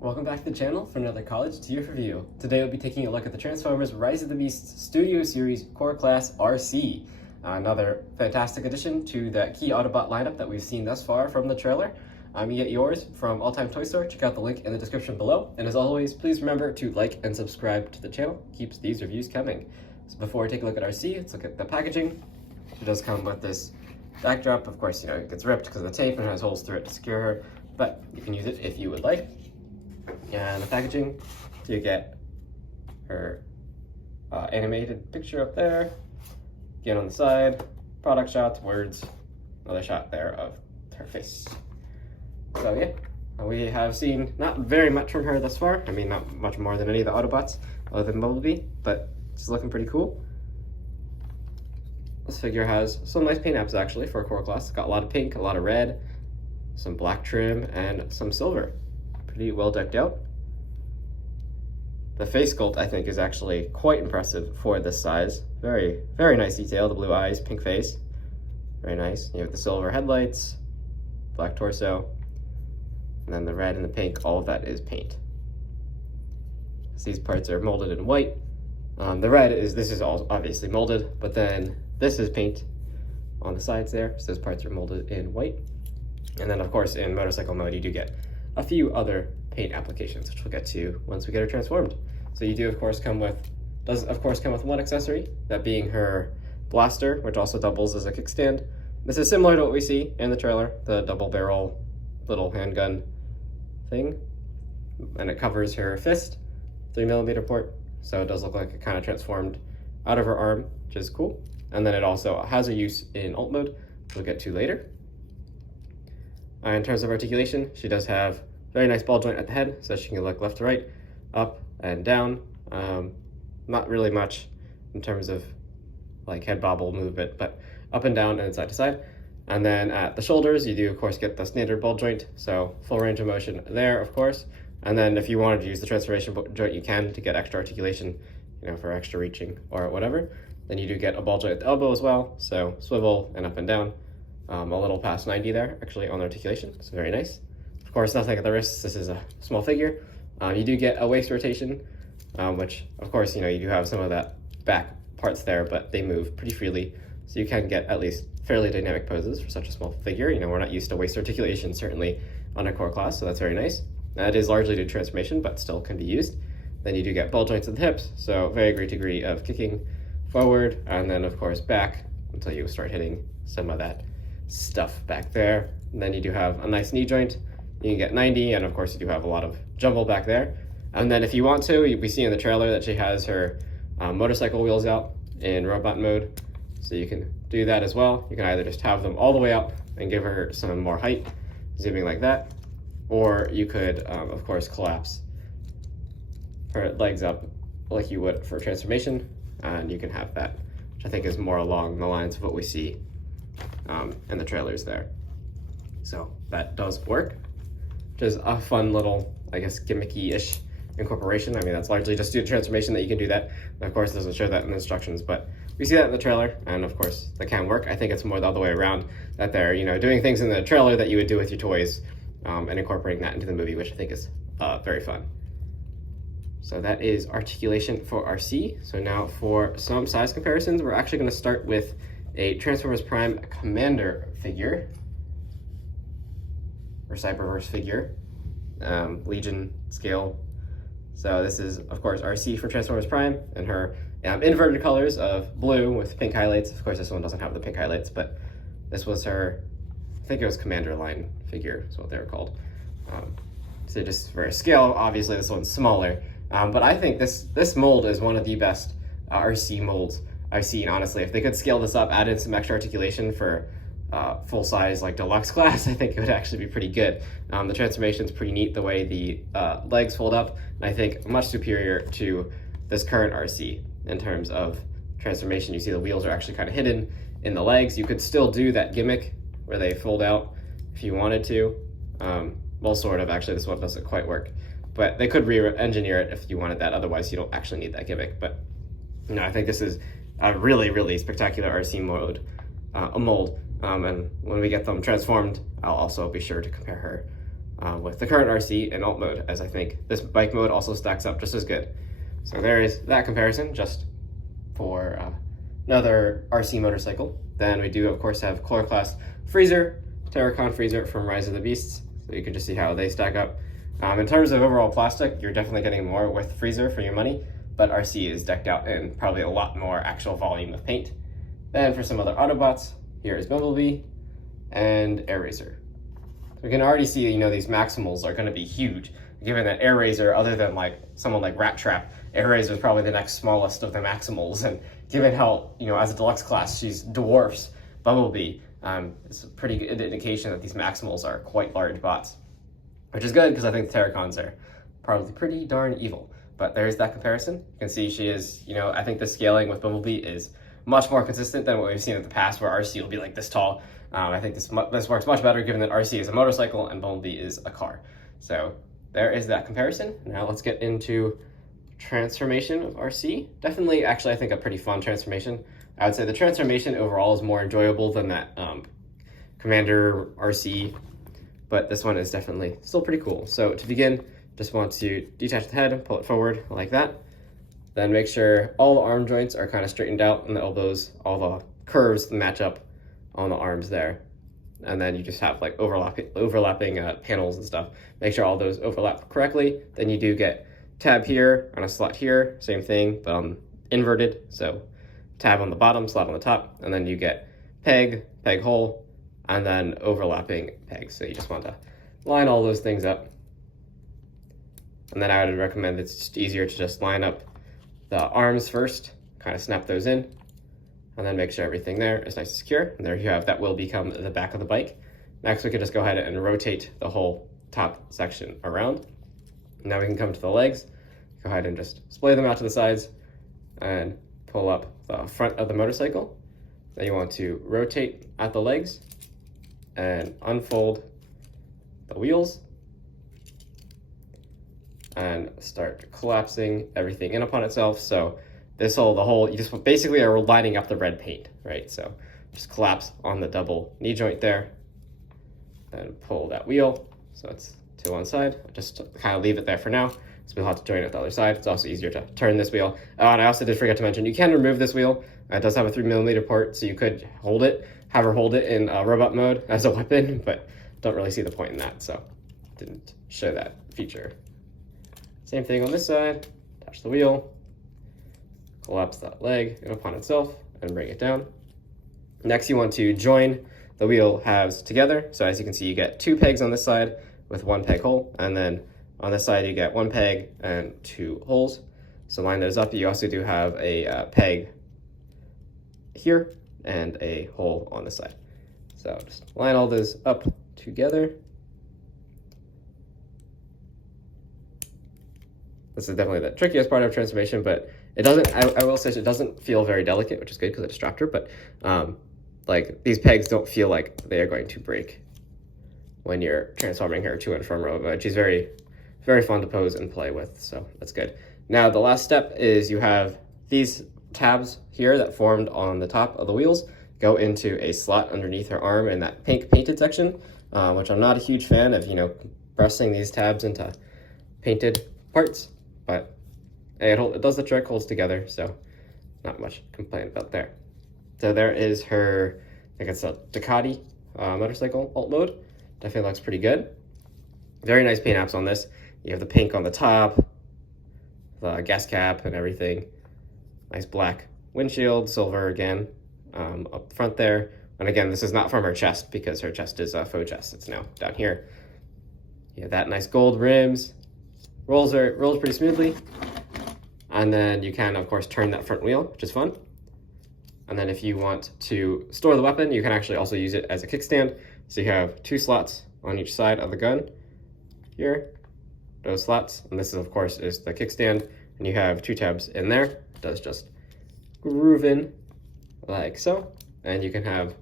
Welcome back to the channel for another College Tier review. Today we'll be taking a look at the Transformers Rise of the Beasts Studio Series Core Class Arcee. Another fantastic addition to the key Autobot lineup that we've seen thus far from the trailer. You get yours from All Time Toy Store. Check out the link in the description below. And as always, please remember to like and subscribe to the channel. Keeps these reviews coming. So before we take a look at Arcee, let's look at the packaging. It does come with this backdrop. Of course, it gets ripped because of the tape and it has holes through it to secure her, but you can use it if you would like. And the packaging, you get her animated picture up there. Again on the side, product shots, words, another shot there of her face. So yeah, we have seen not very much from her thus far. I mean, not much more than any of the Autobots other than Bumblebee, but it's looking pretty cool. This figure has some nice paint apps actually for a core class. It's got a lot of pink, a lot of red, some black trim, and some silver. Pretty well decked out. The face sculpt, I think, is actually quite impressive for this size. Very, very nice detail. The blue eyes, pink face. Very nice. You have the silver headlights, black torso, and then the red and the pink, all of that is paint. These parts are molded in white. The red this is all obviously molded, but then this is paint on the sides there. So those parts are molded in white. And then of course in motorcycle mode, you do get a few other paint applications, which we'll get to once we get her transformed. So you do of course come with one accessory, that being her blaster, which also doubles as a kickstand. This is similar to what we see in the trailer, the double barrel little handgun thing. And it covers her fist, 3mm port. So it does look like it kind of transformed out of her arm, which is cool. And then it also has a use in alt mode, which we'll get to later. In terms of articulation, she does have very nice ball joint at the head, so she can look left to right, up and down. Not really much in terms of like head bobble movement, but up and down and side to side. And then at the shoulders, you do of course get the standard ball joint, so full range of motion there, of course. And then if you wanted to use the transformation joint, you can to get extra articulation, for extra reaching or whatever. Then you do get a ball joint at the elbow as well, so swivel and up and down. A little past 90 there, actually, on articulation, so very nice. Of course, nothing at the wrists. This is a small figure. You do get a waist rotation, which, of course, you do have some of that back parts there, but they move pretty freely, so you can get at least fairly dynamic poses for such a small figure. We're not used to waist articulation, certainly, on a core class, so that's very nice. That is largely due to transformation, but still can be used. Then you do get ball joints at the hips, so very great degree of kicking forward, and then, of course, back until you start hitting some of that stuff back there. And then you do have a nice knee joint. You can get 90, and of course you do have a lot of jumble back there. And then if you want to, we see in the trailer that she has her motorcycle wheels out in robot mode, so you can do that as well. You can either just have them all the way up and give her some more height, zooming like that, or you could of course collapse her legs up like you would for transformation, and you can have that, which I think is more along the lines of what we see in the trailers there. So that does work, which is a fun little, I guess, gimmicky-ish incorporation. I mean, that's largely just due to transformation that you can do that. And of course, it doesn't show that in the instructions, but we see that in the trailer, and of course, that can work. I think it's more the other way around, that they're, doing things in the trailer that you would do with your toys, and incorporating that into the movie, which I think is very fun. So that is articulation for Arcee. So now for some size comparisons, we're actually going to start with a Transformers Prime Commander figure, or Cyberverse figure, Legion scale. So this is, of course, Arcee for Transformers Prime, and her inverted colors of blue with pink highlights. Of course, this one doesn't have the pink highlights, but this was her, I think it was Commander line figure, is what they were called. So just for a scale, obviously this one's smaller, but I think this mold is one of the best Arcee molds I've seen, honestly. If they could scale this up, add in some extra articulation for full-size, like deluxe class, I think it would actually be pretty good. The transformation's pretty neat, the way the legs fold up, and I think much superior to this current Arcee in terms of transformation. You see the wheels are actually kind of hidden in the legs. You could still do that gimmick where they fold out if you wanted to. Well, sort of. Actually, this one doesn't quite work, but they could re-engineer it if you wanted that. Otherwise, you don't actually need that gimmick. But I think this is a really, really spectacular Arcee mold. And when we get them transformed, I'll also be sure to compare her with the current Arcee in alt mode, as I think this bike mode also stacks up just as good. So there is that comparison just for another Arcee motorcycle. Then we do, of course, have Core Class Freezer, Terracon Freezer from Rise of the Beasts. So you can just see how they stack up. In terms of overall plastic, you're definitely getting more with Freezer for your money, but Arcee is decked out in probably a lot more actual volume of paint. Then for some other Autobots, here is Bumblebee and Airraiser. So we can already see, these Maximals are going to be huge, given that Airraiser, other than like someone like Rat Trap, Airraiser is probably the next smallest of the Maximals, and given how, as a deluxe class, she's dwarfs Bumblebee, it's a pretty good indication that these Maximals are quite large bots, which is good because I think the Terracons are probably pretty darn evil. But there's that comparison. You can see she is, I think the scaling with Bumblebee is much more consistent than what we've seen in the past, where Arcee will be like this tall. I think this works much better given that Arcee is a motorcycle and Bumblebee is a car. So there is that comparison. Now let's get into transformation of Arcee. Definitely, actually, I think a pretty fun transformation. I would say the transformation overall is more enjoyable than that Commander Arcee, but this one is definitely still pretty cool. So to begin, just want to detach the head, pull it forward like that. Then make sure all the arm joints are kind of straightened out and the elbows, all the curves match up on the arms there. And then you just have like overlapping panels and stuff. Make sure all those overlap correctly. Then you do get tab here and a slot here, same thing, but inverted. So tab on the bottom, slot on the top, and then you get peg hole, and then overlapping pegs. So you just want to line all those things up. And then I would recommend it's just easier to just line up the arms first, kind of snap those in, and then make sure everything there is nice and secure. And there you have, that will become the back of the bike. Next, we can just go ahead and rotate the whole top section around. Now we can come to the legs. Go ahead and just splay them out to the sides and pull up the front of the motorcycle. Then you want to rotate at the legs and unfold the wheels and start collapsing everything in upon itself. So the whole, you just basically are lining up the red paint, right? So just collapse on the double knee joint there, and pull that wheel. So it's to one side, just kind of leave it there for now. So we'll have to join it with the other side. It's also easier to turn this wheel. And I also did forget to mention, you can remove this wheel. It does have a 3mm port, so you could have her hold it in robot mode as a weapon, but don't really see the point in that, so didn't show that feature. Same thing on this side, attach the wheel, collapse that leg in upon itself, and bring it down. Next, you want to join the wheel halves together. So as you can see, you get 2 pegs on this side with 1 peg hole, and then on this side you get 1 peg and 2 holes. So line those up. You also do have a peg here and a hole on the side. So just line all those up together. This is definitely the trickiest part of transformation, but it doesn't, I will say it doesn't feel very delicate, which is good because it's a distractor, but like these pegs don't feel like they are going to break when you're transforming her to and from robot. She's very, very fun to pose and play with, so that's good. Now the last step is you have these tabs here that formed on the top of the wheels go into a slot underneath her arm in that pink painted section, which I'm not a huge fan of, pressing these tabs into painted parts, but it does the trick, holds together, so not much to complain about there. So there is her, I think it's a Ducati motorcycle alt mode. Definitely looks pretty good. Very nice paint apps on this. You have the pink on the top, the gas cap and everything. Nice black windshield, silver again, up front there. And again, this is not from her chest because her chest is a faux chest. It's now down here. You have that nice gold rims. Rolls pretty smoothly. And then you can, of course, turn that front wheel, which is fun. And then if you want to store the weapon, you can actually also use it as a kickstand. So you have 2 slots on each side of the gun here, those slots. And this, of course, is the kickstand. And you have 2 tabs in there. It does just groove in like so. And you can have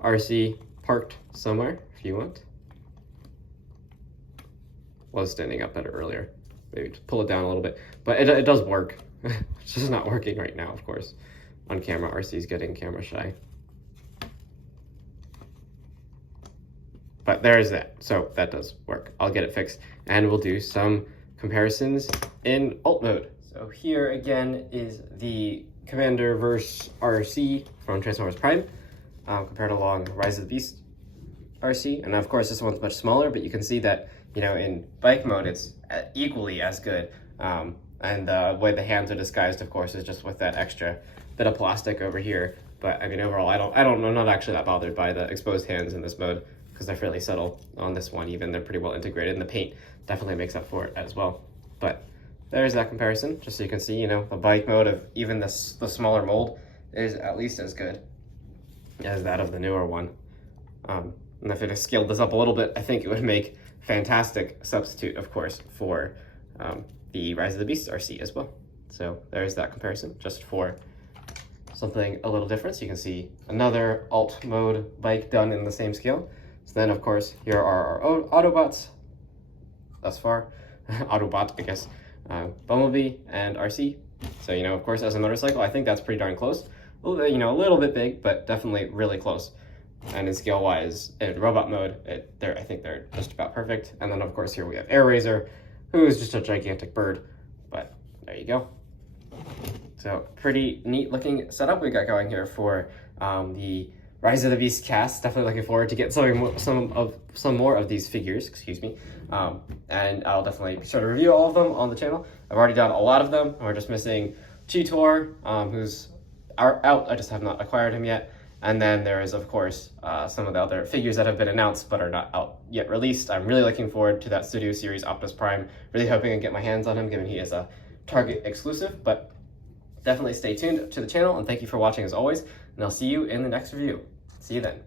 Arcee parked somewhere if you want. Was standing up better earlier. Maybe just pull it down a little bit. But it does work. It's just not working right now, of course. On camera, Arcee's getting camera shy. But there's that. So that does work. I'll get it fixed, and we'll do some comparisons in alt mode. So here again is the Commander versus Arcee from Transformers Prime, compared along Rise of the Beast Arcee. And of course this one's much smaller, but you can see that, you know, in bike mode it's equally as good. And the way the hands are disguised, of course, is just with that extra bit of plastic over here. But I mean, overall, I'm not actually that bothered by the exposed hands in this mode, because they're fairly subtle on this one. Even they're pretty well integrated, and the paint definitely makes up for it as well. But there's that comparison, just so you can see, you know, the bike mode of even the smaller mold is at least as good as that of the newer one. And if it scaled this up a little bit, I think it would make fantastic substitute, of course, for the Rise of the Beast Arcee as well. So there's that comparison, just for something a little different. So you can see another alt mode bike done in the same scale. So then, of course, here are our Autobots thus far. Autobot, I guess. Bumblebee and Arcee. So, you know, of course, as a motorcycle, I think that's pretty darn close. You know, a little bit big, but definitely really close. And in scale-wise, in robot mode, I think they're just about perfect. And then, of course, here we have Air Razor, who is just a gigantic bird. But there you go. So pretty neat looking setup we got going here for the Rise of the Beast cast. Definitely looking forward to get some more of these figures, excuse me. And I'll definitely be sure to review all of them on the channel. I've already done a lot of them. We're just missing Cheetor, who's out. I just have not acquired him yet. And then there is, of course, some of the other figures that have been announced but are not out yet released. I'm really looking forward to that Studio Series Optimus Prime. Really hoping I can get my hands on him, given he is a Target exclusive. But definitely stay tuned to the channel, and thank you for watching as always. And I'll see you in the next review. See you then.